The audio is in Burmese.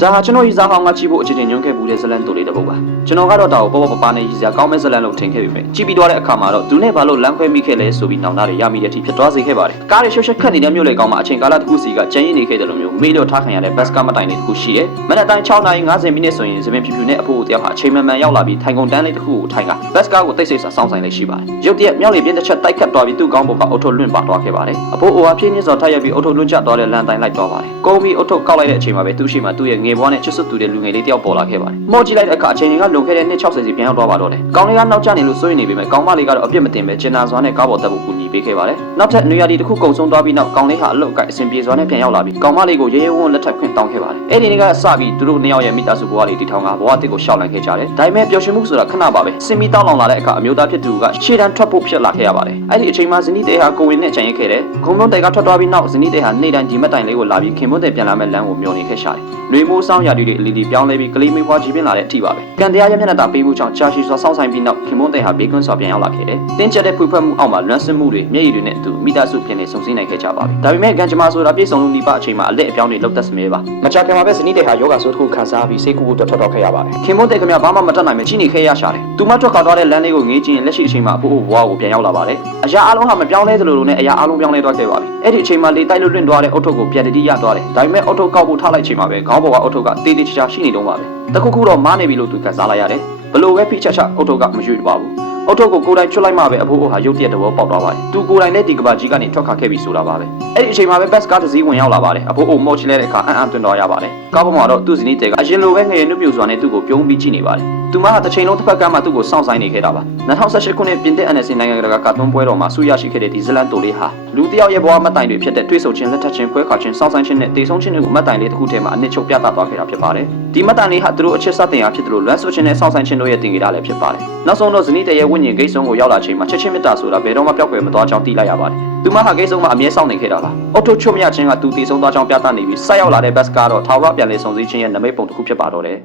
ဒါကျွန်တော်ရေးစားဟောင်းကကြည့်ဖို့အချိန်ချင်းညွှန်းခဲ့ဘူးတဲ့ဇလန်တိုလေးတစ်ပုဒ်ပါကျွန်တော်ကတော့ဒါကိုပေါ့ပေါ့ပပနဲ့ရေးစားကောင်းမဲ့ဇလန်လို့ထင်ခဲ့ပြီပဲကြည့်ပြီးတော့တဲ့အခါမှာတော့သူနဲ့ဘာလို့လမ်းခွဲမိခဲ့လဲဆိုပြီးနောင်တတွေရမိတဲ့အထိဖြစ်သွားစေခဲ့ပါတယ်ကားတွေရှုပ်ရှက်ခတ်နေတဲ့မြို့လေကောင်းမှာအချိန်ကာလတစ်ခုစီကကျန်ရည်နေခဲ့တယ်လို့မျိုးမေးလို့ထားခံရတဲ့ဘတ်စကားမတိုင်လေးတစ်ခုရှိတယ်မနက်တိုင်း6:50မိနစ်ဆိုရင်ဇပင်ဖြူဖြူနဲ့အဖိုးတယောက်ဟာအချိန်မှန်မှန်ရောက်လာပြီးထိုင်ကုန်တန်းလေးတစ်ခုကိုထိုင်ကဘတ်စကားကိုတိတ်ဆိတ်စွာစောင့်ဆိုင်လေးရှိပါတယ်ရုတ်တရက်မြောက်လေပြင်းတစ်ချက်တိုက်ခတ်သွားပြီးသူ့ကောင်းပေါ်ကအုတ်ထုလွင့်ပါသွားခဲ့ပါတယ်အဖိုးအိုဟာဖြင်းညစ်စွာထပ်ရက်ပြီးအုတ်ထုလွင့်ကျသွားတဲ့လမ်းတိုင်းလိုက်သွားပါတယ်ကုန်းပြီးအုတ်ထုကောက်လိုက်တဲ့အချိန်မှာပဲသူ့ရှိမှသူ့ရဲ့ငယ်ဘွားနဲ့ချစ်စွတ်သူတဲ့လူငယ်လေးတယောက်ပေါ်လာခဲ့ပါတယ်မော့ကြည့်လိုက်တဲ့အခါအချိန်တွေကလွန်ခဲ့တဲ့နှစ်60စီပြန်ရောက်သွားပါတော့တယ်ကောင်းလေးကနောက်ကျနေလို့စိုးရိမ်နေပေမဲ့ကောင်းမလေးကတော့အပြစ်မတင်ပဲကျင်နာစွာနဲ့ကားပေါ်တက်ဖို့ကူညီပေးခဲ့ပါတယ်နောက်ထပ်နေရာဒီတစ်ခုကုံဆုံးသွားပြီးနောက်ကောင်းလေးဟာအလုတ်ကိုက်အစဉ်ပြေစွာနဲ့ပြန်ရောက်လာပြီးကောင်းမလေးကိုရဲရဲဝံ့လက်ထပ်ခွင့်တောင်းခဲ့ပါတယ်အဲ့ဒီနေ့ကစပြီးသူတို့နှစ်ယောက်ရဲ့မိသားစုဘဝတွေတည်ထောင်ကဘဝတစ်ကိုရှောက်လန့်ခဲ့ကြတယ်ဒါပေမဲ့ပျော်ရွှင်မှုဆိုတာခဏပါပဲစင်မီတောင်းလောင်လာတဲ့အခါအမျိုးသားဖြစ်သူကရှေ့တန်းထွက်ဖို့ဖြစ်လာခဲ့ရပါတယ်အဲ့ဒီအချိန်မှာဇနီးတဲ့ဟာကိုဝင်နဲ့ကြံရခဲ့တယ်ဂုံလုံးတဲ့ကထွက်သွားပြီးနောက်ဇနီးတဲ့ဟာနေ့တိုင်းဒီမက်တိုင်လေးကိုလာပြီးခင်မွန်းတဲ့ပြန်လာမဲ့လမ်းကိုမျှော်နေခဲ့ရှာတယ်လွေမိုးဆောင်ရာဒီတွေအလီလီပြောင်းလဲပြီးကလေးမေးဖွားကြီးပင်လာတဲ့အထိပါပဲကံတရားရဲ့မျက်နှာသာပေးမှုကြောင့်ကြာရှည်စွာစောင့်ဆိုင်ပြီးနောက်ခင်မွန်းတဲ့ဟာဘေးကွန်းစွာပြန်ရောက်လာခဲ့တယ်တင်းကျပ်တဲ့ဖွေဖွက်မှုအောက်မှာလွမ်းစင်းမှုတွေမျက်ရည်တွေနဲ့အတူမိသားစုပြင်နေစုံစည်းနိုင်ခဲ့ကြပါပြီဒါပေမဲ့ကံကြမ္မာဆိုတာပြည့်စုံလို့ဒီပအချိန်မှာအလက်အပြောင်းတွေလောက်သက်စမဲပါမကြခင်မှာပဲဇနီးတဲ့ဟာယောဂဆိုးတစ်ခုခံစားပြီးစိတ်ကူးဖို့ထွက်ခဲ့ရပါတယ်ခင်မွန်းတဲ့ခင်ဗျဘာမှမတတ်နိုင်မချိနေခဲ့ရရှာတယ်သူမထွက်ခွာသွားတဲ့လမ်းလေးကိုငေးကြည့်ရင်လက်ရှိအချိန်မှာအဖိုးဘွားကိုပြန်ရောက်လာပါတယ်အရာအလုံးဟာမပြောင်းလဲသလိုလိုနဲ့အရာအလုံးပြောင်းလဲသွားခဲ့ပါပြီအဲ့ဒီအချိန်မှာလေတိုက်လို့လွင့်သွားတဲ့အုတ်ထုပ်ကိုပြန်တတိရသွားတယ်ဒါပေမဲ့အုတ်ထုပ်ကောက်ဖို့ထားလိုက်ချိန်မှာပဲခေါင်းပေါ်ကအုတ်ထုပ်ကတေးသေးချာချာရှိနေတော့ပါပဲတခုခုတော့မားနေပြီလို့သူကစားလိုက်ရတယ်ဘလို့ပဲဖိချက်ချအုတ်ထုပ်ကမရွေ့ပါဘူးအုတ်ထုပ်ကိုကိုယ်တိုင်ချွတ်လိုက်မှပဲအဖိုးဟာရုတ်တရက်တဘောပေါက်သွားပါတယ်သူကိုယ်တိုင်လည်းဒီကဘာကြီးကနေထွက်ခါခဲ့ပြီးဆိုတာပါပဲအဲ့ဒီအချိန်မှာပဲဘတ်စကားတစ်စီးဝင်ရောက်လာပါတယ်အဖိုးမော့ချလဲတဲ့အခါအံ့သွင်းတော်ရပါတယ်ကားပေါ်မှာတော့သူ့ဇနီးတဲ့အရင်လိုပဲငရေနှုတ်ပြူစွာနဲ့သူ့ကိုပြုံးပြီးကြည့်နေပါတယ်သူမဟာတစ်ချိန်လုံးတစ်ဖက်ကမှသူ့ကိုစောင့်ဆိုင်နေခဲ့တာပါ2018ခုနှစ်ပြင်သစ် NSC နိုင်ငံတကာကာတွန်းပွဲတော်မှာဆုရရှိခဲ့တဲ့ဒီဇလန်တိုလေးဟာလူတစ်ယောက်ရဲ့ဘဝမှတ်တိုင်တွေဖြစ်တဲ့တွေ့ဆုံခြင်းလက်ထပ်ခြင်းခွဲခါခြင်းစောင့်ဆိုင်ခြင်းနဲ့တေဆုံးခြင်းတွေကိုမှတ်တိုင်လေးတစ်ခုထဲမှာအနစ်ချုပ်ပြသသွားခဲ့တာဖြစ်ပါတယ်ဒီမှတ်တိုင်လေးဟာသူတို့အချစ်စတင်ရာဖြစ်တယ်လို့လွမ်းဆွခြင်းနဲ့စောင့်ဆိုင်ခြင်းတို့ရဲ့တင်ကြတာလည်းဖြစ်ပါတယ်နောက်ဆုံးတော့ဇနီးတဲ့ရဲ့ဝိညာဉ်ဂိတ်ဆုံးကိုရောက်လာချိန်မှာချစ်ချင်းမေတ္တာဆိုတာဘယ်တော့မှပျောက်ကွယ်မသွားကြောင်းသိလိုက်ရပါတယ်သူမဟာဂိတ်ဆုံးမှာအမြဲစောင့်နေခဲ့တာပါအော်တိုချွတ်မြခြင်းကသူတည်ဆုံးသွားကြောင်းပြသနေပြီးဆက်ရောက်လာတဲ့ဘတ်စကားတော့ထာဝရပြန်လည်ဆုံစည်းခြင်းရဲ့နမိတ်ပုံတစ်ခုဖြစ်ပါတော့တယ်